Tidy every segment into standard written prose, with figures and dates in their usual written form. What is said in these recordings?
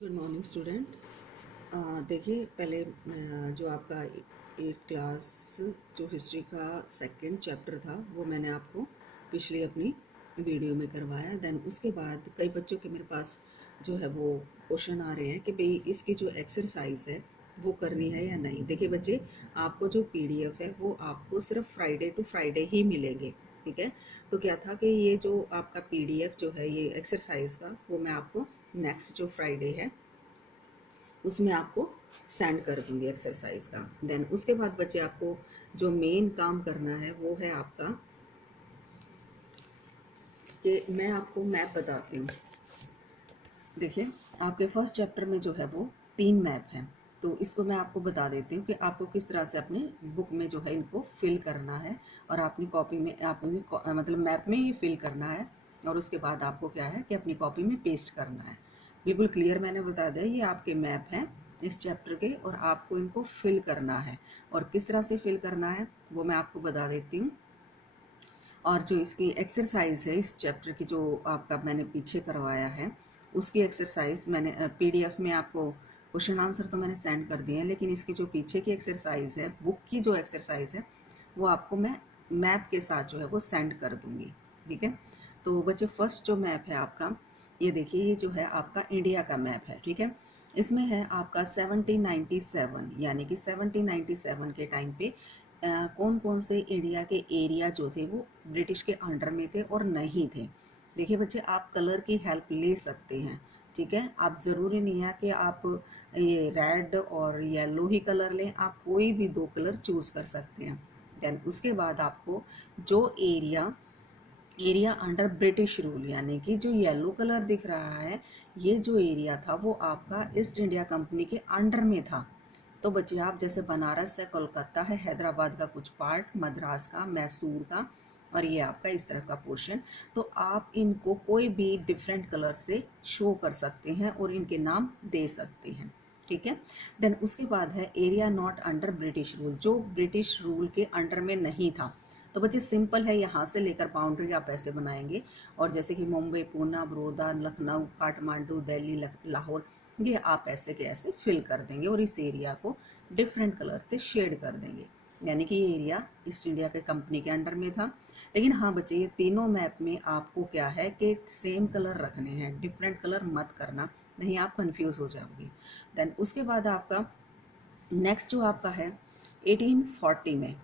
Good morning student. देखिए पहले जो आपका एट्थ क्लास जो हिस्ट्री का सेकंड चैप्टर था वो मैंने आपको पिछली अपनी वीडियो में करवाया। देन उसके बाद कई बच्चों के मेरे पास जो है वो क्वेश्चन आ रहे हैं कि भाई इसकी जो एक्सरसाइज है वो करनी है या नहीं। देखिए बच्चे, आपको जो पीडीएफ है वो आपको सिर्फ फ्राइडे टू फ्राइडे ही मिलेंगे, ठीक है। तो क्या था कि ये जो आपका पीडीएफ जो है ये एक्सरसाइज का वो मैं आपको नेक्स्ट जो फ्राइडे है उसमें आपको सेंड कर दूंगी एक्सरसाइज का। देन उसके बाद बच्चे आपको जो मेन काम करना है वो है आपका कि मैं आपको मैप बताती हूँ। देखिए आपके फर्स्ट चैप्टर में जो है वो 3 मैप हैं, तो इसको मैं आपको बता देती हूँ कि आपको किस तरह से अपने बुक में जो है इनको फिल करना है और अपनी कॉपी में अपनी मतलब मैप में ही फिल करना है। और उसके बाद आपको क्या है कि अपनी कॉपी में पेस्ट करना है। बिल्कुल क्लियर मैंने बता दिया, ये आपके मैप हैं इस चैप्टर के और आपको इनको फिल करना है। और किस तरह से फिल करना है वो मैं आपको बता देती हूँ। और जो इसकी एक्सरसाइज है इस चैप्टर की जो आपका मैंने पीछे करवाया है उसकी एक्सरसाइज मैंने पीडीएफ में आपको क्वेश्चन आंसर तो मैंने सेंड कर दिए हैं, लेकिन इसकी जो पीछे की एक्सरसाइज है बुक की जो एक्सरसाइज है वो आपको मैं मैप के साथ जो है वो सेंड कर दूंगी, ठीक है। तो बच्चे फर्स्ट जो मैप है आपका, ये देखिए ये जो है आपका इंडिया का मैप है, ठीक है। इसमें है आपका 1797, यानी कि 1797 के टाइम पे कौन कौन से इंडिया के एरिया जो थे वो ब्रिटिश के अंडर में थे और नहीं थे। देखिए बच्चे, आप कलर की हेल्प ले सकते हैं, ठीक है। आप ज़रूरी नहीं है कि आप ये रेड और येलो ही कलर लें, आप कोई भी 2 कलर चूज़ कर सकते हैं। देन उसके बाद आपको जो area area under British rule, यानी कि जो येलो कलर दिख रहा है ये जो एरिया था वो आपका ईस्ट इंडिया कंपनी के अंडर में था। तो बच्चे आप जैसे बनारस है, कोलकाता है, हैदराबाद का कुछ पार्ट, मद्रास का, मैसूर का, और ये आपका इस तरह का पोर्शन, तो आप इनको कोई भी डिफरेंट कलर से शो कर सकते हैं और इनके नाम दे सकते हैं, ठीक है। देन उसके बाद है area not under British rule, जो ब्रिटिश रूल के अंडर में नहीं था। तो बच्चे सिंपल है, यहाँ से लेकर बाउंड्री आप ऐसे बनाएंगे और जैसे कि मुंबई, पूना, बड़ौदा, लखनऊ, काठमांडू, दिल्ली, लाहौर, ये आप ऐसे के ऐसे फिल कर देंगे और इस एरिया को डिफरेंट कलर से शेड कर देंगे, यानी कि ये एरिया ईस्ट इंडिया के कंपनी के अंडर में था। लेकिन हाँ बच्चे, ये तीनों मैप में आपको क्या है कि सेम कलर रखने हैं, डिफरेंट कलर मत करना, नहीं आप कंफ्यूज हो जाओगे। देन उसके बाद आपका नेक्स्ट जो आपका है 1840 में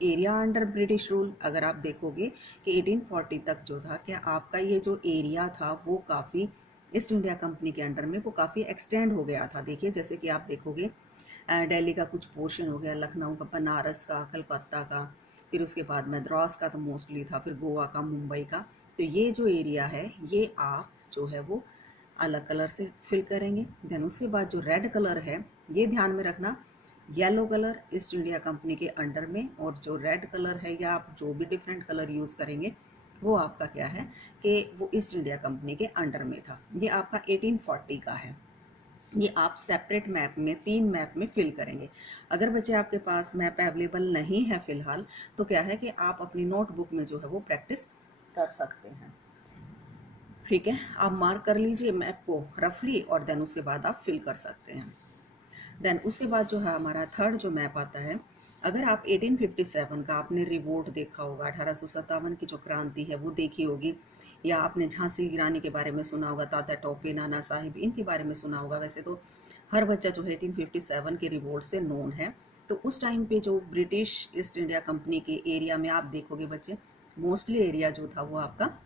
एरिया अंडर ब्रिटिश रूल, अगर आप देखोगे कि 1840 तक जो था, क्या आपका ये जो एरिया था वो काफ़ी ईस्ट इंडिया कंपनी के अंडर में वो काफ़ी एक्सटेंड हो गया था। देखिए जैसे कि आप देखोगे दिल्ली का कुछ पोर्शन हो गया, लखनऊ का, बनारस का, कलकत्ता का, फिर उसके बाद मद्रास का तो मोस्टली था, फिर गोवा का, मुंबई का। तो ये जो एरिया है ये आप जो है वो अलग कलर से फिल करेंगे। देन उसके बाद जो रेड कलर है ये ध्यान में रखना, yellow colour east India Company के अंडर में, और जो रेड कलर है या आप जो भी डिफरेंट कलर यूज़ करेंगे वो आपका क्या है कि वो ईस्ट इंडिया कंपनी के अंडर में था। ये आपका 1840 का है। ये आप सेपरेट मैप में 3 मैप में फिल करेंगे। अगर बच्चे आपके पास मैप अवेलेबल नहीं है फिलहाल, तो क्या है कि आप अपनी नोटबुक में जो है वो प्रैक्टिस कर सकते हैं, ठीक है। आप मार्क कर लीजिए मैप को रफली और देन उसके बाद आप फिल कर सकते हैं। देन उसके बाद जो है हमारा थर्ड जो मैप आता है, अगर आप 1857 का आपने रिवोल्ट देखा होगा, 1857 की जो क्रांति है वो देखी होगी, या आपने झांसी की रानी के बारे में सुना होगा, तात्या टोपे, नाना साहिब, इनके बारे में सुना होगा। वैसे तो हर बच्चा जो है 1857 के रिवोल्ट से नोन है। तो उस टाइम पे जो ब्रिटिश ईस्ट इंडिया कंपनी के एरिया में आप देखोगे बच्चे, मोस्टली एरिया जो था वो आपका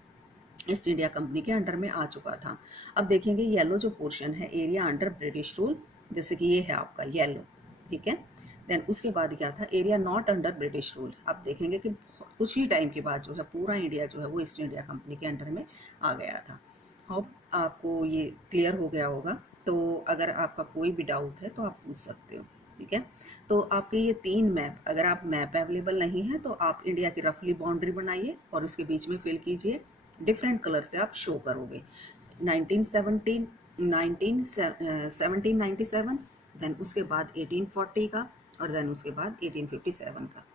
ईस्ट इंडिया कंपनी के अंडर में आ चुका था। अब देखेंगे येलो जो पोर्शन है एरिया अंडर ब्रिटिश रूल, जैसे कि ये है आपका येलो, ठीक है। देन उसके बाद क्या था, area not under British rule. आप देखेंगे कि कुछ ही टाइम के बाद जो है पूरा इंडिया जो है वो ईस्ट इंडिया कंपनी के अंडर में आ गया था। होप आपको ये क्लियर हो गया होगा। तो अगर आपका कोई भी डाउट है तो आप पूछ सकते हो, ठीक है। तो आपके ये 3 मैप, अगर आप मैप अवेलेबल नहीं है तो आप इंडिया की रफली बाउंड्री बनाइए और उसके बीच में फिल कीजिए, डिफरेंट कलर से आप शो करोगे। 1917, 1797, देन उसके बाद 1840 का, और देन उसके बाद 1857 का।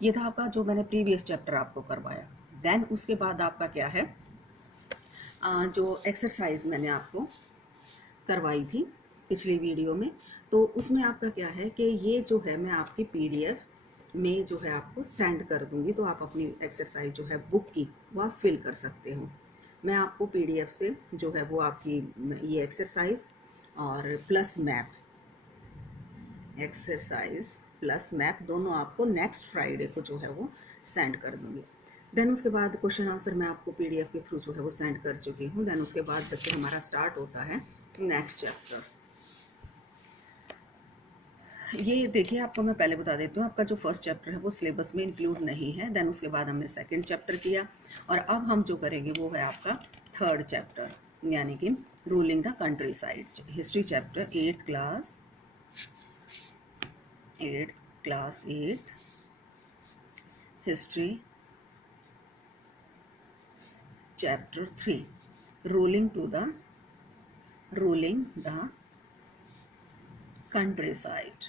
ये था आपका जो मैंने प्रीवियस चैप्टर आपको करवाया। देन उसके बाद आपका क्या है, जो एक्सरसाइज मैंने आपको करवाई थी पिछली वीडियो में, तो उसमें आपका क्या है कि ये जो है मैं आपकी पीडीएफ में जो है आपको सेंड कर दूंगी, तो आप अपनी एक्सरसाइज जो है बुक की वो आप फिल कर सकते हो। मैं आपको पीडीएफ से जो है वो आपकी ये एक्सरसाइज और plus map, exercise plus map दोनों आपको नेक्स्ट फ्राइडे को जो है वो सेंड कर दूंगी। देन उसके बाद क्वेश्चन आंसर मैं आपको पीडीएफ के थ्रू जो है वो सेंड कर चुकी हूँ। देन उसके बाद बच्चे हमारा स्टार्ट होता है नेक्स्ट चैप्टर। ये देखिए, आपको मैं पहले बता देती हूँ, आपका जो फर्स्ट चैप्टर है वो सिलेबस में इंक्लूड नहीं है। देन उसके बाद हमने सेकंड चैप्टर किया और अब हम जो करेंगे वो है आपका थर्ड चैप्टर, यानी कि ruling the country side, history chapter, eighth class 8 history chapter 3, ruling the country side.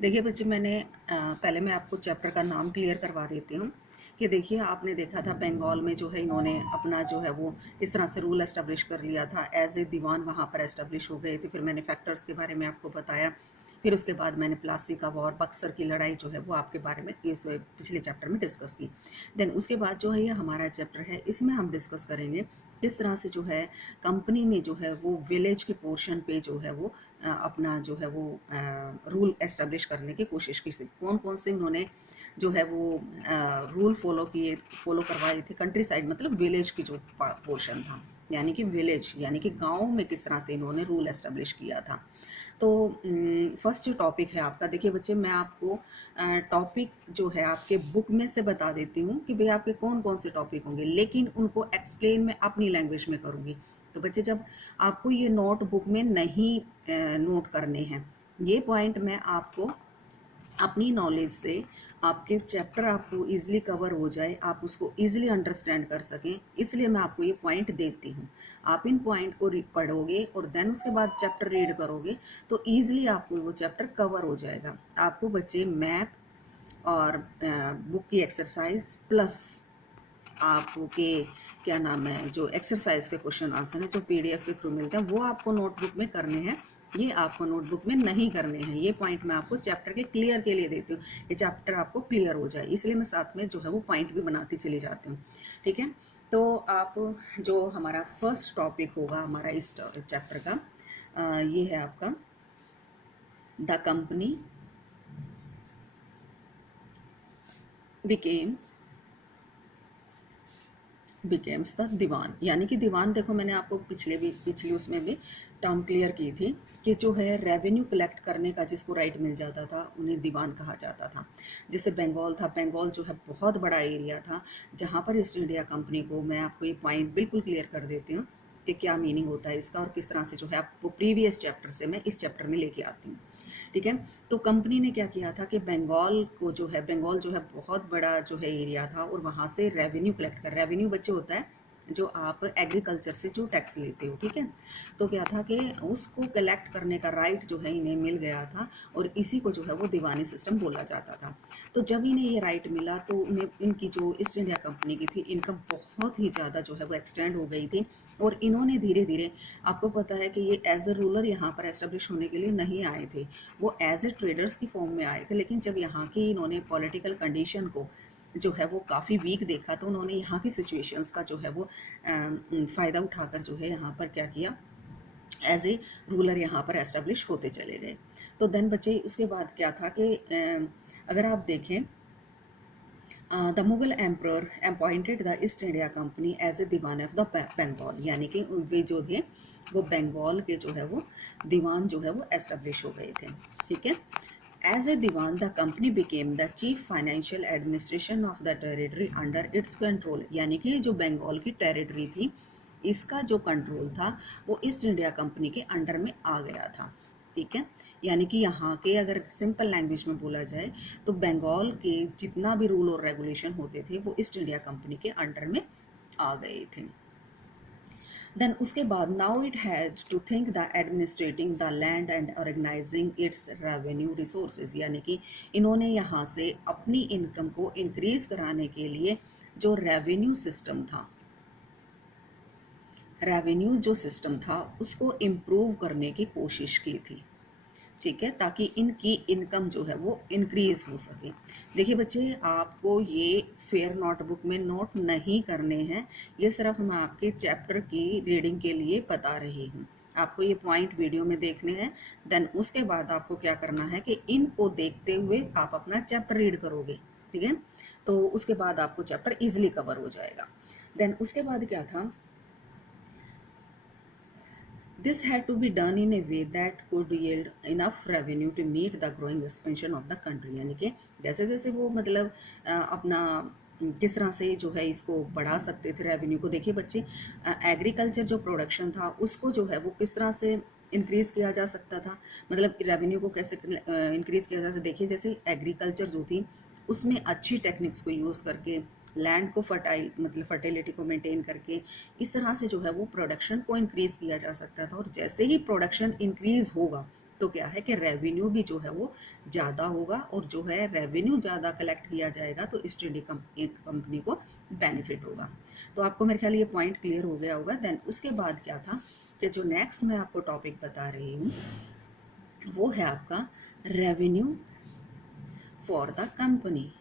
देखिए बच्चे, पहले मैं आपको चैप्टर का नाम क्लियर करवा देती हूँ कि देखिए, आपने देखा था बंगाल में जो है इन्होंने अपना जो है वो इस तरह से रूल एस्टेब्लिश कर लिया था, एज ए दीवान वहाँ पर एस्टेब्लिश हो गए थे। फिर मैंने फैक्टर्स के बारे में आपको बताया, फिर उसके बाद मैंने प्लासी का वॉर, बक्सर की लड़ाई जो है वो आपके बारे में इस पिछले चैप्टर में डिस्कस की। देन उसके बाद जो है ये हमारा चैप्टर है, इसमें हम डिस्कस करेंगे किस तरह से जो है कंपनी ने जो है वो विलेज के पोर्शन पे जो है वो अपना जो है वो रूल एस्टेब्लिश करने की कोशिश की थी। कौन कौन से उन्होंने जो है वो रूल फॉलो करवाए थे। कंट्री साइड मतलब विलेज की जो पोर्शन था, यानी कि विलेज यानी कि गांव में किस तरह से इन्होंने रूल एस्टेब्लिश किया था। तो फर्स्ट जो टॉपिक है आपका, देखिए बच्चे, मैं आपको टॉपिक जो है आपके बुक में से बता देती हूँ कि भाई आपके कौन कौन से टॉपिक होंगे, लेकिन उनको एक्सप्लेन मैं अपनी लैंग्वेज में करूँगी। तो बच्चे, जब आपको ये नोट बुक में नहीं नोट करने हैं, ये पॉइंट मैं आपको अपनी नॉलेज से, आपके चैप्टर आपको ईजिली कवर हो जाए, आप उसको ईजिली अंडरस्टैंड कर सकें, इसलिए मैं आपको ये पॉइंट देती हूँ। आप इन पॉइंट को पढ़ोगे और देन उसके बाद चैप्टर रीड करोगे तो ईजिली आपको वो चैप्टर कवर हो जाएगा। आपको बच्चे मैप और बुक की एक्सरसाइज प्लस आपके क्या नाम है जो एक्सरसाइज के क्वेश्चन आंसर हैं जो पीडीएफ के थ्रू मिलते हैं, वो आपको नोटबुक में करने हैं। ये आपको नोटबुक में नहीं करने हैं। ये पॉइंट मैं आपको चैप्टर के क्लियर के लिए देती हूँ, ये चैप्टर आपको क्लियर हो जाए, इसलिए मैं साथ में जो है वो पॉइंट भी बनाती चली जाती हूँ। ठीक है, तो आप जो हमारा फर्स्ट टॉपिक होगा हमारा इस चैप्टर का, ये है आपका द कंपनी बिकेम्स द दीवान, यानी कि दीवान, देखो मैंने आपको पिछली उसमें भी टर्म क्लियर की थी कि जो है रेवेन्यू कलेक्ट करने का जिसको राइट मिल जाता था उन्हें दीवान कहा जाता था। जैसे बंगाल था, बंगाल जो है बहुत बड़ा एरिया था जहाँ पर ईस्ट इंडिया कंपनी को, मैं आपको ये पॉइंट बिल्कुल क्लियर कर देती हूँ कि क्या मीनिंग होता है इसका और किस तरह से जो है आपको प्रीवियस चैप्टर से मैं इस चैप्टर में लेके आती हूँ। ठीक है, तो कंपनी ने क्या किया था कि बंगाल जो है बहुत बड़ा जो है एरिया था और वहाँ से रेवेन्यू कलेक्ट कर, रेवेन्यू बच्चे होता है जो आप एग्रीकल्चर से जो टैक्स लेते हो। ठीक है, तो क्या था कि उसको कलेक्ट करने का राइट जो है इन्हें मिल गया था और इसी को जो है वो दीवानी सिस्टम बोला जाता था। तो जब इन्हें ये राइट मिला तो उन्हें इनकी जो ईस्ट इंडिया कंपनी की थी इनकम बहुत ही ज़्यादा जो है वो एक्सटेंड हो गई थी और इन्होंने धीरे धीरे, आपको पता है कि ये एज ए रूलर यहाँ पर एस्टेब्लिश होने के लिए नहीं आए थे, वो एज ए ट्रेडर्स की फॉर्म में आए थे। लेकिन जब यहाँ की इन्होंने पॉलिटिकल कंडीशन को जो है वो काफ़ी वीक देखा तो उन्होंने यहाँ की सिचुएशंस का जो है वो फ़ायदा उठाकर जो है यहाँ पर क्या किया, एज ए रूलर यहाँ पर एस्टेब्लिश होते चले गए। तो देन बच्चे उसके बाद क्या था कि अगर आप देखें, the Mughal emperor appointed the East India Company as a diwan of the Bengal, यानी कि वे जो थे वो बंगाल के जो है वो दीवान जो है वो एस्टेब्लिश हो गए थे। ठीक है, as a diwan the company became the chief financial administration of the territory under its control, यानी कि जो बंगाल की टेरिटरी थी इसका जो कंट्रोल था वो ईस्ट इंडिया कंपनी के अंडर में आ गया था। ठीक है, यानी कि यहाँ के अगर सिंपल लैंग्वेज में बोला जाए तो बंगाल के जितना भी रूल और रेगुलेशन होते थे वो ईस्ट इंडिया कंपनी के अंडर में आ गए थे। देन उसके बाद now it has to think the administrating the land and organising its revenue resources, यानी कि इन्होंने यहाँ से अपनी इनकम को इंक्रीज कराने के लिए जो रेवेन्यू सिस्टम था, रेवेन्यू जो सिस्टम था उसको इम्प्रूव करने की कोशिश की थी, ठीक है, ताकि इनकी इनकम जो है वो इंक्रीज हो सके। देखिए बच्चे, आपको ये फेयर नोटबुक में नोट नहीं करने हैं, ये सिर्फ मैं आपके चैप्टर की रीडिंग के लिए बता रही हूँ। आपको ये पॉइंट वीडियो में देखने हैं, देन उसके बाद आपको क्या करना है कि इनको देखते हुए आप अपना चैप्टर रीड करोगे, ठीक है। तो उसके बाद आपको चैप्टर इजिली कवर हो जाएगा। देन उसके बाद क्या था, this had to be done in a way that could yield enough revenue to meet the growing expansion of the country। यानी कि जैसे जैसे वो मतलब अपना किस तरह से जो है इसको बढ़ा सकते थे रेवेन्यू को। देखिए बच्चे, एग्रीकल्चर जो प्रोडक्शन था उसको जो है वो किस तरह से इंक्रीज़ किया जा सकता था, मतलब रेवेन्यू को कैसे इंक्रीज़ किया जा सकता। देखिए जैसे एग्रीकल्चर जो थी उसमें अच्छी टेक्निक्स को यूज़ करके, लैंड को फर्टाइल मतलब फर्टिलिटी को मेंटेन करके, इस तरह से जो है वो प्रोडक्शन को इंक्रीज़ किया जा सकता था। और जैसे ही प्रोडक्शन इंक्रीज़ होगा तो क्या है कि रेवेन्यू भी जो है वो ज़्यादा होगा, और जो है रेवेन्यू ज़्यादा कलेक्ट किया जाएगा तो ईस्ट इंडिया कंपनी को बेनिफिट होगा। तो आपको मेरे ख्याल ये पॉइंट क्लियर हो गया होगा। देन उसके बाद क्या था कि जो नेक्स्ट मैं आपको टॉपिक बता रही हूँ वो है आपका रेवेन्यू फॉर द कंपनी,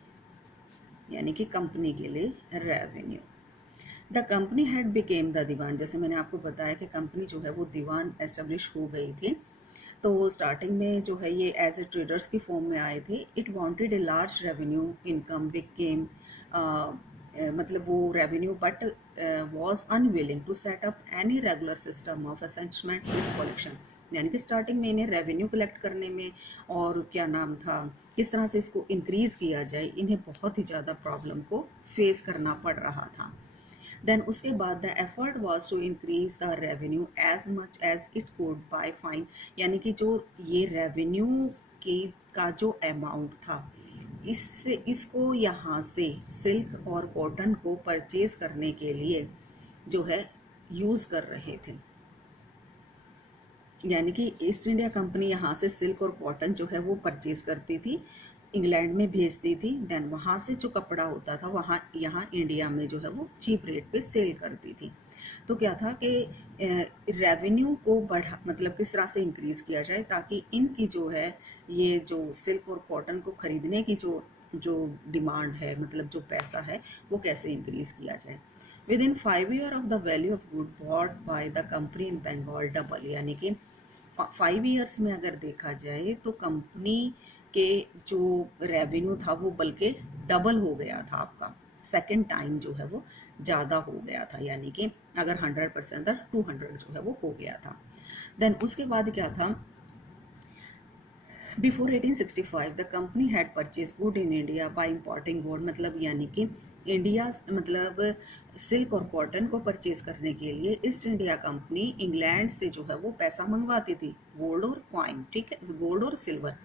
यानी कि कंपनी के लिए revenue. The company had became the diwan, जैसे मैंने आपको बताया कि कंपनी जो है वो दीवान एस्टेब्लिश हो गई थी। तो स्टार्टिंग में जो है ये एज ए ट्रेडर्स की फॉर्म में आए थे। It wanted a large revenue income became, मतलब वो revenue but was unwilling to set up any regular system of assessment this collection. यानी कि स्टार्टिंग में इन्हें रेवेन्यू कलेक्ट करने में और क्या नाम था किस तरह से इसको इंक्रीज़ किया जाए, इन्हें बहुत ही ज़्यादा प्रॉब्लम को फेस करना पड़ रहा था। देन उसके बाद the effort was to increase the revenue as much as it could by fine, यानी कि जो ये रेवेन्यू की का जो अमाउंट था इससे इसको यहाँ से सिल्क और कॉटन को परचेज करने के लिए जो है यूज़ कर रहे थे। यानी कि ईस्ट इंडिया कंपनी यहाँ से सिल्क और कॉटन जो है वो परचेज करती थी, इंग्लैंड में भेजती थी। देन वहाँ से जो कपड़ा होता था वहाँ यहाँ इंडिया में जो है वो चीप रेट पे सेल करती थी। तो क्या था कि रेवेन्यू को बढ़ा मतलब किस तरह से इंक्रीज़ किया जाए ताकि इनकी जो है ये जो सिल्क और कॉटन को ख़रीदने की जो जो डिमांड है, मतलब जो पैसा है वो कैसे इंक्रीज़ किया जाए। Within 5 year of the value of good bought by the company in Bengal double, यानी कि 5 ईयर्स में अगर देखा जाए तो कंपनी के जो रेवेन्यू था वो बल्कि डबल हो गया था आपका, सेकेंड टाइम जो है वो ज़्यादा हो गया था, यानी कि अगर 100% था 200 जो है वो हो गया था। देन उसके बाद क्या था, before 1865 the company had purchase good in India by importing gold, मतलब यानी कि इंडिया मतलब सिल्क और कॉटन को परचेज करने के लिए ईस्ट इंडिया कंपनी इंग्लैंड से जो है वो पैसा मंगवाती थी, गोल्ड और कॉइन, ठीक है, गोल्ड और सिल्वर।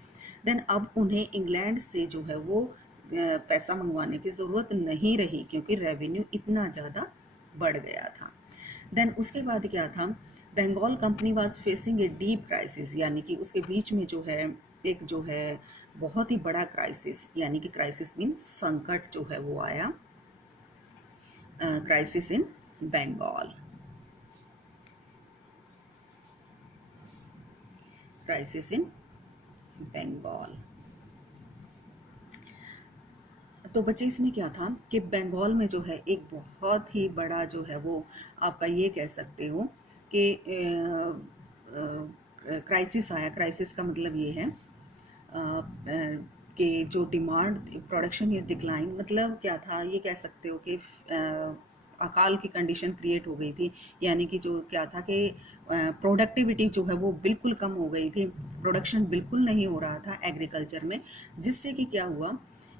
देन अब उन्हें इंग्लैंड से जो है वो पैसा मंगवाने की ज़रूरत नहीं रही क्योंकि रेवेन्यू इतना ज़्यादा बढ़ गया था। देन उसके बाद क्या था, Bengal company was facing a deep crisis, यानी कि उसके बीच में जो है एक जो है बहुत ही बड़ा क्राइसिस, यानी कि क्राइसिस मीन संकट जो है वो आया, crisis in Bengal, crisis in Bengal. तो बच्चे इसमें क्या था कि बंगाल में जो है एक बहुत ही बड़ा जो है वो आपका ये कह सकते हो कि क्राइसिस आया। क्राइसिस का मतलब ये है कि जो डिमांड प्रोडक्शन या डिक्लाइन, मतलब क्या था ये कह सकते हो कि अकाल की कंडीशन क्रिएट हो गई थी, यानी कि जो क्या था कि प्रोडक्टिविटी जो है वो बिल्कुल कम हो गई थी, प्रोडक्शन बिल्कुल नहीं हो रहा था एग्रीकल्चर में, जिससे कि क्या हुआ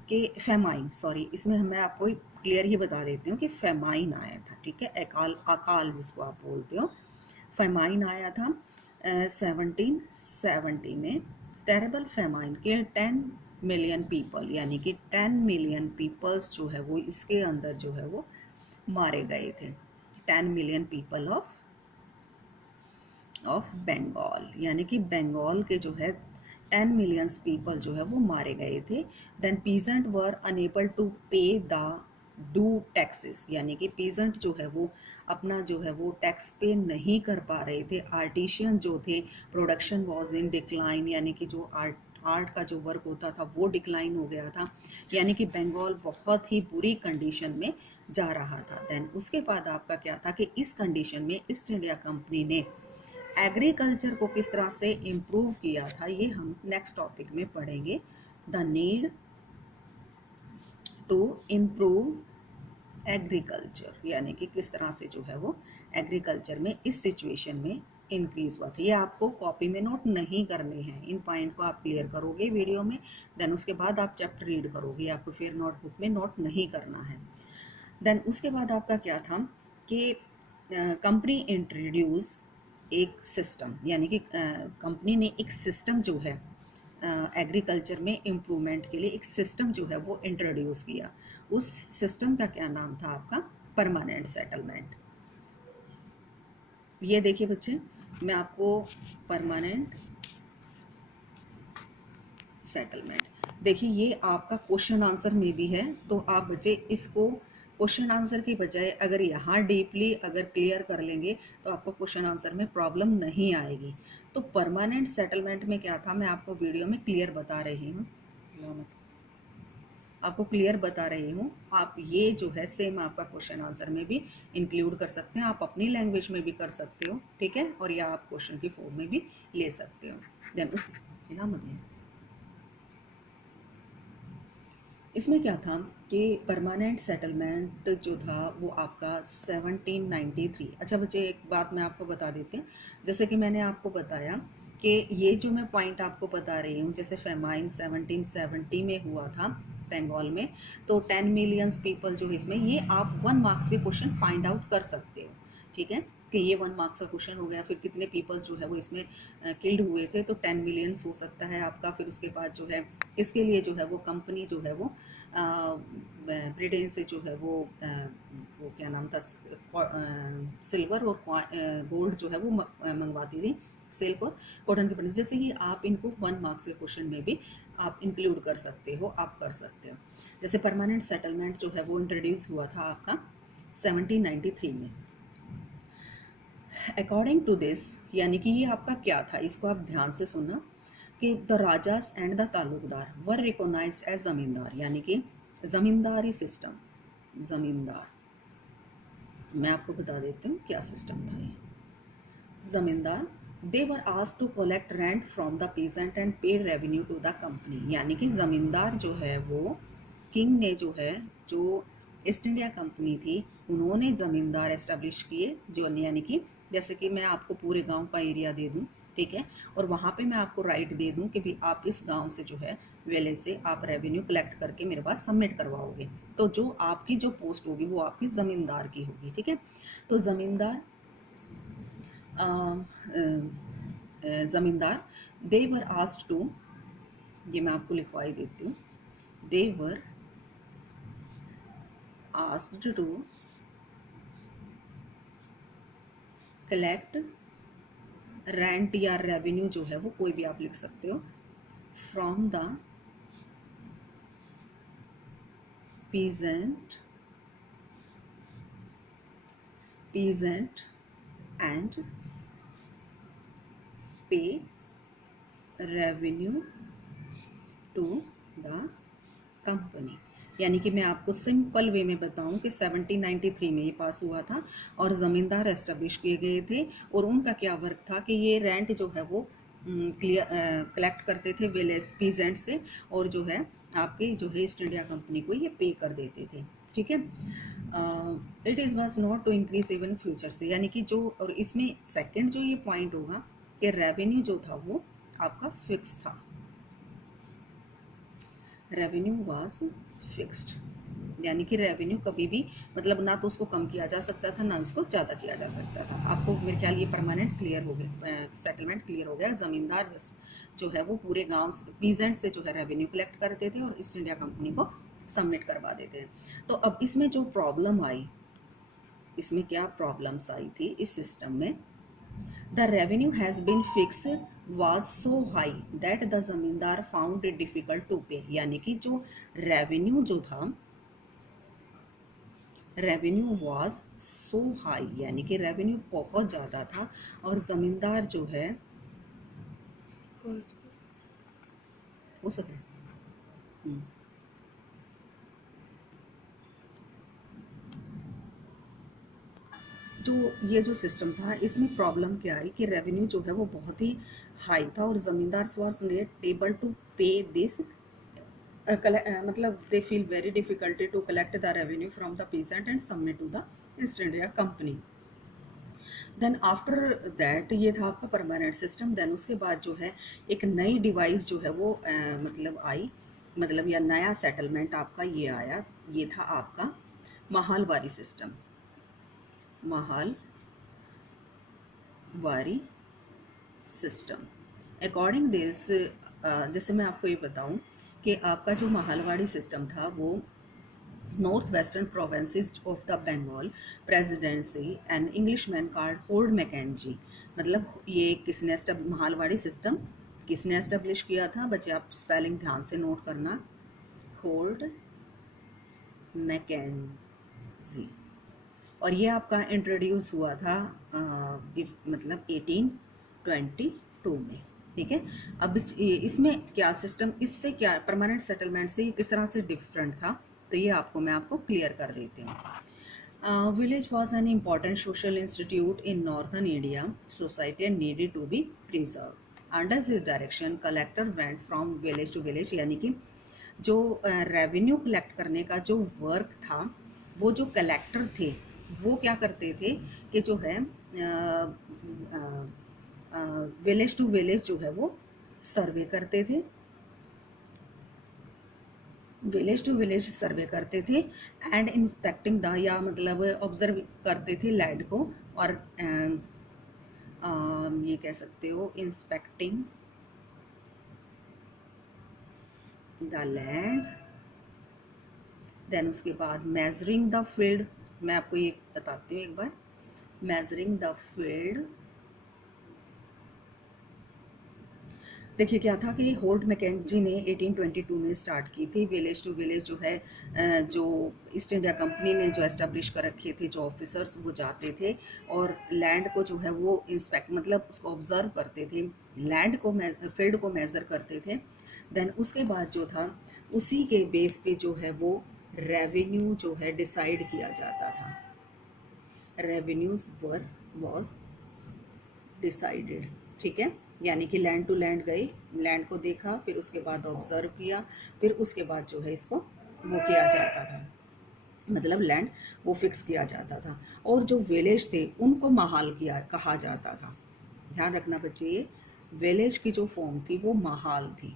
कि फेमाइन, सॉरी इसमें मैं आपको क्लियर ये बता देती हूँ कि फेमाइन आया था, ठीक है, अकाल, अकाल जिसको आप बोलते हो, फेमाइन आया था 1770 में। टेरेबल फेमाइन के 10 मिलियन पीपल, यानी कि 10 मिलियन पीपल्स जो है वो इसके अंदर जो है वो मारे गए थे, 10 मिलियन पीपल ऑफ बंगाल, यानी कि बंगाल के जो है 10 मिलियंस पीपल जो है वो मारे गए थे। Then peasant were unable to pay the due taxes, यानी कि पीजेंट जो है वो अपना जो है वो टैक्स पे नहीं कर पा रहे थे। आर्टिशियन जो थे, प्रोडक्शन वॉज इन डिक्लाइन, यानी कि जो आर्ट का जो वर्क होता था वो डिक्लाइन हो गया था, यानी कि बंगाल बहुत ही बुरी कंडीशन में जा रहा था। देन उसके बाद आपका क्या था कि इस कंडीशन में ईस्ट इंडिया कंपनी ने एग्रीकल्चर को किस तरह से इम्प्रूव किया था, ये हम नेक्स्ट टॉपिक में पढ़ेंगे। The need to improve agriculture, यानी कि किस तरह से जो है वो एग्रीकल्चर में इस सिचुएशन में इंक्रीज हुआ था। ये आपको कॉपी में नोट नहीं करने हैं, इन पॉइंट को आप क्लियर करोगे वीडियो में, देन उसके बाद आप चैप्टर रीड करोगे, आपको फिर नोटबुक में नोट नहीं करना है। देन उसके बाद आपका क्या था कि कंपनी इंट्रोड्यूस एक सिस्टम, यानी कि कंपनी ने एक सिस्टम जो है एग्रीकल्चर में इम्प्रूवमेंट के लिए एक सिस्टम जो है वो इंट्रोड्यूस किया। उस सिस्टम का क्या नाम था आपका? Permanent settlement. ये देखिए बच्चे, मैं आपको परमानेंट सेटलमेंट, देखिए ये आपका क्वेश्चन आंसर में भी है, तो आप बच्चे इसको क्वेश्चन आंसर की बजाय अगर यहाँ डीपली अगर क्लियर कर लेंगे तो आपको क्वेश्चन आंसर में प्रॉब्लम नहीं आएगी। तो परमानेंट सेटलमेंट में क्या था, मैं आपको वीडियो में क्लियर बता रही हूँ, आपको क्लियर बता रही हूँ। आप ये जो है सेम आपका क्वेश्चन आंसर में भी इंक्लूड कर सकते हैं, आप अपनी लैंग्वेज में भी कर सकते हो, ठीक है, और या आप क्वेश्चन की फॉर्म में भी ले सकते हो। देन उस इसमें क्या था कि परमानेंट सेटलमेंट जो था वो आपका 1793। अच्छा बच्चे, एक बात मैं आपको बता देती हूँ, जैसे कि मैंने आपको बताया कि ये जो मैं पॉइंट आपको बता रही हूँ, जैसे फेमाइन 1770 में हुआ था बंगाल में, तो 10 मिलियंस पीपल जो इसमें, ये आप 1 मार्क्स के क्वेश्चन फाइंड आउट कर सकते हो, ठीक है, कि ये 1 मार्क्स का क्वेश्चन हो गया। फिर कितने पीपल्स जो है वो इसमें किल्ड हुए थे, तो 10 मिलियंस हो सकता है आपका। फिर उसके बाद जो है इसके लिए जो है वो कंपनी जो है वो ब्रिटेन से जो है वो क्या नाम था, सिल्वर और गोल्ड जो है वो मंगवाती थी, सिल्क और कॉटन के बने। जैसे कि आप इनको 1 मार्क्स के क्वेश्चन में भी आप इंक्लूड कर सकते हो, आप कर सकते हो। जैसे परमानेंट सेटलमेंट जो है वो इंट्रोड्यूस हुआ था आपका 1793 में। अकॉर्डिंग टू दिस, यानी कि ये आपका क्या था, इसको आप ध्यान से सुनना, कि the rajas and the taluqdar were recognised as zamindar, यानी कि जमींदारी सिस्टम, जमींदार, मैं आपको बता देती हूँ क्या सिस्टम था ये। Zamindar, they were asked to collect rent from the peasant and pay revenue to the company, यानी कि जमींदार जो है वो किंग ने जो है, जो ईस्ट इंडिया कंपनी थी, उन्होंने ज़मींदार एस्टेब्लिश किए, जो यानी कि जैसे कि मैं आपको पूरे गांव का एरिया दे दूं, ठीक है, और वहाँ पे मैं आपको राइट दे दूं कि भी आप इस गांव से जो है विलेज से आप रेवेन्यू कलेक्ट करके मेरे पास सबमिट करवाओगे, तो जो आपकी जो पोस्ट होगी वो आपकी ज़मींदार की होगी, ठीक है। तो ज़मींदार ज़मींदार, दे वर आस्क्ड टू, ये मैं आपको लिखवाई देती हूँ, they were asked to collect rent या रेवेन्यू जो है वो कोई भी आप लिख सकते हो, from the peasant and pay revenue to the company। यानी कि मैं आपको सिंपल वे में बताऊं कि 1793 में ये पास हुआ था और ज़मींदार एस्टेब्लिश किए गए थे, और उनका क्या वर्क था कि ये रेंट जो है वो कलेक्ट करते थे विलेज पीजेंट से, और जो है आपके जो है ईस्ट इंडिया कंपनी को ये पे कर देते थे, ठीक है। It is was not to increase even future से, यानी कि जो, और इसमें सेकंड जो ये पॉइंट होगा कि रेवेन्यू जो था वो आपका फिक्स था, रेवेन्यू वाज फिक्स्ड, यानी कि रेवेन्यू कभी भी मतलब ना तो उसको कम किया जा सकता था ना उसको ज़्यादा किया जा सकता था। आपको मेरे ख्याल ये परमानेंट क्लियर हो गया, सेटलमेंट क्लियर हो गया। ज़मींदार जो है वो पूरे गांव पीजेंट से जो है रेवेन्यू कलेक्ट करते थे और ईस्ट इंडिया कंपनी को सबमिट करवा देते हैं। तो अब इसमें जो प्रॉब्लम आई, इसमें क्या प्रॉब्लम्स आई थी इस सिस्टम में, the revenue has been fixed was so high that the जमींदार found it difficult to pay, यानी कि जो रेवेन्यू जो था रेवेन्यू वाज सो हाई, यानी कि रेवेन्यू बहुत ज़्यादा था और ज़मींदार जो है हो सके। हम्म। जो ये जो सिस्टम था इसमें प्रॉब्लम क्या आई कि रेवेन्यू जो है वो बहुत ही हाई था और ज़मींदार was not able to pay this, मतलब they feel very difficulty to collect the revenue from the peasant and submit to the East India Company. Then after that ये था आपका परमानेंट सिस्टम। देन उसके बाद जो है एक नई डिवाइस जो है वो मतलब आई, मतलब या नया सेटलमेंट आपका ये आया, ये था आपका mahalwari system. Mahalwari system according this, जैसे मैं आपको ये बताऊं कि आपका जो महालवाड़ी सिस्टम था वो north western provinces of the Bengal presidency and Englishman called Holt Mackenzie, मतलब ये किसने महालवाड़ी सिस्टम किसने एस्टेब्लिश किया था? बच्चे आप स्पेलिंग ध्यान से नोट करना, होल्ड मैकेंजी। और ये आपका इंट्रोड्यूस हुआ था मतलब 1822 में, ठीक है। अब इसमें क्या सिस्टम, इससे क्या परमानेंट सेटलमेंट से ये किस तरह से डिफरेंट था, तो ये मैं आपको क्लियर कर देती हूँ। Village was an important social institute in northern India society and needed to be preserve under this direction collector went from village to village, यानी कि जो रेवेन्यू कलेक्ट करने का जो वर्क था वो जो कलेक्टर थे वो क्या करते थे कि जो है विलेज टू विलेज जो है वो सर्वे करते थे, विलेज टू विलेज सर्वे करते थे एंड इंस्पेक्टिंग द, या मतलब ऑब्जर्व करते थे लैंड को, और ये कह सकते हो इंस्पेक्टिंग द लैंड। देन उसके बाद मेजरिंग द फील्ड, मैं आपको ये बताती हूँ एक बार, मेजरिंग द फील्ड। देखिए क्या था कि होल्ट मैकेंजी ने 1822 में स्टार्ट की थी विलेज टू विलेज जो है, जो ईस्ट इंडिया कंपनी ने जो एस्टेब्लिश कर रखे थे जो ऑफिसर्स वो जाते थे और लैंड को जो है वो इंस्पेक्ट मतलब उसको ऑब्जर्व करते थे, लैंड को फील्ड को मेज़र करते थे। देन उसके बाद जो था उसी के बेस पे जो है वो रेवेन्यू जो है डिसाइड किया जाता था, रेवेन्यूज वॉज डिसाइडेड, ठीक है। यानी कि लैंड टू लैंड गए, लैंड को देखा, फिर उसके बाद ऑब्जर्व किया, फिर उसके बाद जो है इसको वो किया जाता था, मतलब लैंड वो फिक्स किया जाता था। और जो विलेज थे उनको महाल किया कहा जाता था, ध्यान रखना बच्चे, ये विलेज की जो फॉर्म थी वो महाल थी।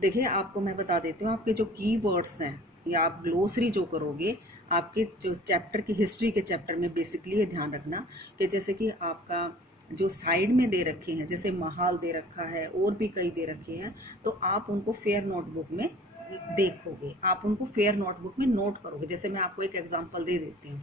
देखिए आपको मैं बता देती हूँ, आपके जो कीवर्ड्स हैं या आप ग्लोसरी जो करोगे आपके जो चैप्टर की हिस्ट्री के चैप्टर में बेसिकली ये ध्यान रखना कि जैसे कि आपका जो साइड में दे रखे हैं, जैसे महाल दे रखा है और भी कई दे रखे हैं, तो आप उनको फेयर नोटबुक में देखोगे, आप उनको फेयर नोटबुक में नोट करोगे। जैसे मैं आपको एक एग्जांपल दे देती हूँ,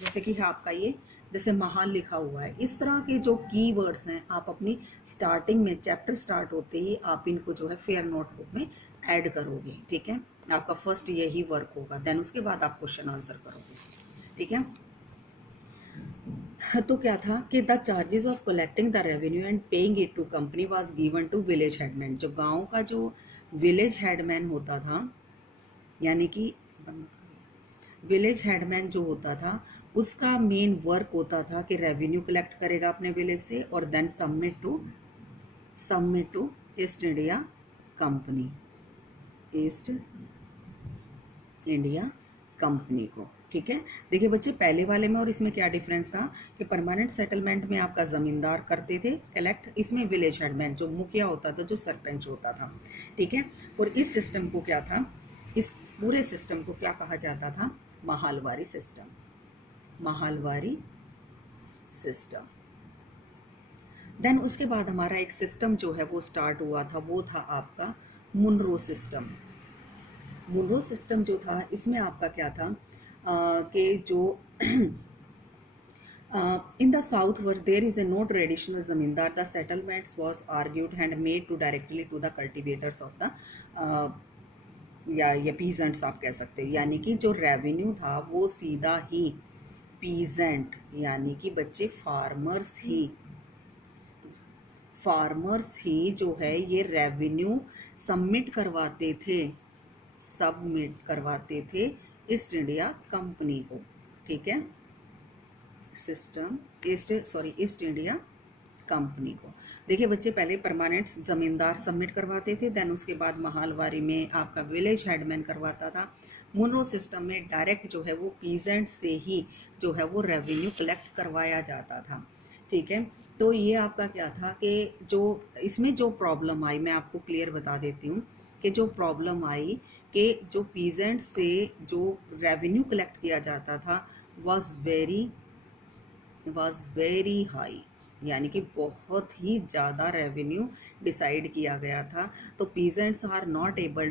जैसे कि आपका ये जैसे महाल लिखा हुआ है, इस तरह के जो कीवर्ड्स हैं आप अपनी स्टार्टिंग में चैप्टर स्टार्ट होते ही आप इनको जो है फेयर नोटबुक में ऐड करोगे, ठीक है। आपका फर्स्ट यही वर्क होगा, देन उसके बाद आप क्वेश्चन आंसर करोगे, ठीक है। तो क्या था कि the charges of collecting the revenue and paying it to company was given to village headman, जो गांव का जो विलेज हेडमैन होता था, यानी कि विलेज हेडमैन जो होता था उसका मेन वर्क होता था कि रेवेन्यू कलेक्ट करेगा अपने विलेज से और then submit to East India Company, East India Company को, ठीक है। देखिए बच्चे पहले वाले में और इसमें क्या डिफरेंस था कि परमानेंट सेटलमेंट में आपका ज़मींदार करते थे कलेक्ट, इसमें विलेज हेडमैन जो मुखिया होता था, जो सरपंच होता था, ठीक है। और इस सिस्टम को क्या था, इस पूरे सिस्टम को क्या कहा जाता था, Mahalwari system, Mahalwari system. Then उसके बाद हमारा एक सिस्टम जो है वो स्टार्ट हुआ था, वो था आपका मुनरो सिस्टम। मुनरो सिस्टम जो था इसमें आपका क्या था कि जो in the south where there is a no traditional zamindar, the settlements was argued and made to directly to the cultivators of the या ये पीजेंट्स आप कह सकते हो, यानी कि जो रेवेन्यू था वो सीधा ही पीजेंट यानी कि बच्चे फार्मर्स ही जो है ये रेवेन्यू सबमिट करवाते थे ईस्ट इंडिया कंपनी को। ठीक है, ईस्ट इंडिया कंपनी को। देखिए बच्चे, पहले परमानेंट जमींदार सबमिट करवाते थे, देन उसके बाद महालवारी में आपका विलेज हेडमैन करवाता था। मुनरो सिस्टम में डायरेक्ट जो है वो पीजेंट से ही जो है वो रेवेन्यू कलेक्ट करवाया जाता था। ठीक है, तो ये आपका क्या था कि जो इसमें जो प्रॉब्लम आई मैं आपको क्लियर बता देती हूँ कि जो प्रॉब्लम आई कि जो पीजेंट से जो रेवेन्यू कलेक्ट किया जाता था वॉज वेरी हाई, यानी कि बहुत ही ज़्यादा रेवेन्यू डिसाइड किया गया था। तो peasants were not able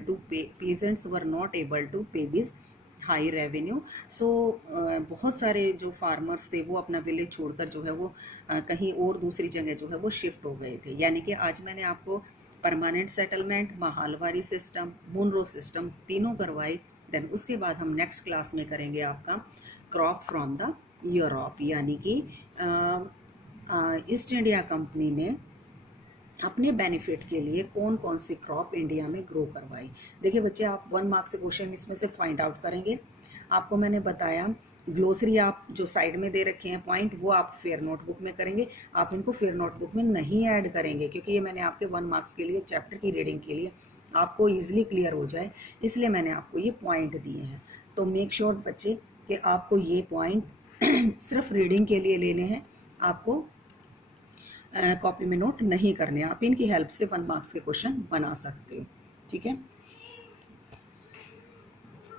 to pay this high revenue. So बहुत सारे जो फार्मर्स थे वो अपना विलेज छोड़कर जो है वो कहीं और दूसरी जगह जो है वो शिफ्ट हो गए थे। यानी कि आज मैंने आपको permanent settlement, Mahalwari system, Munro system तीनों करवाए। देन उसके बाद हम नेक्स्ट क्लास में करेंगे आपका क्रॉप फ्रॉम द यूरोप, यानी कि ईस्ट इंडिया कंपनी ने अपने बेनिफिट के लिए कौन कौन सी क्रॉप इंडिया में ग्रो करवाई। देखिए बच्चे, आप 1 मार्क्स से क्वेश्चन इसमें से फाइंड आउट करेंगे। आपको मैंने बताया ग्लोसरी आप जो साइड में दे रखे हैं पॉइंट वो आप फेयर नोटबुक में करेंगे। आप इनको फेयर नोटबुक में नहीं ऐड करेंगे क्योंकि ये मैंने आपके 1 मार्क्स के लिए चैप्टर की रीडिंग के लिए आपको ईजिली क्लियर हो जाए, इसलिए मैंने आपको ये पॉइंट दिए हैं। तो मेक श्योर बच्चे कि आपको ये पॉइंट सिर्फ रीडिंग के लिए लेने हैं, आपको कॉपी में नोट नहीं करने। आप इनकी हेल्प से 1 मार्क्स के क्वेश्चन बना सकते हो। ठीक है।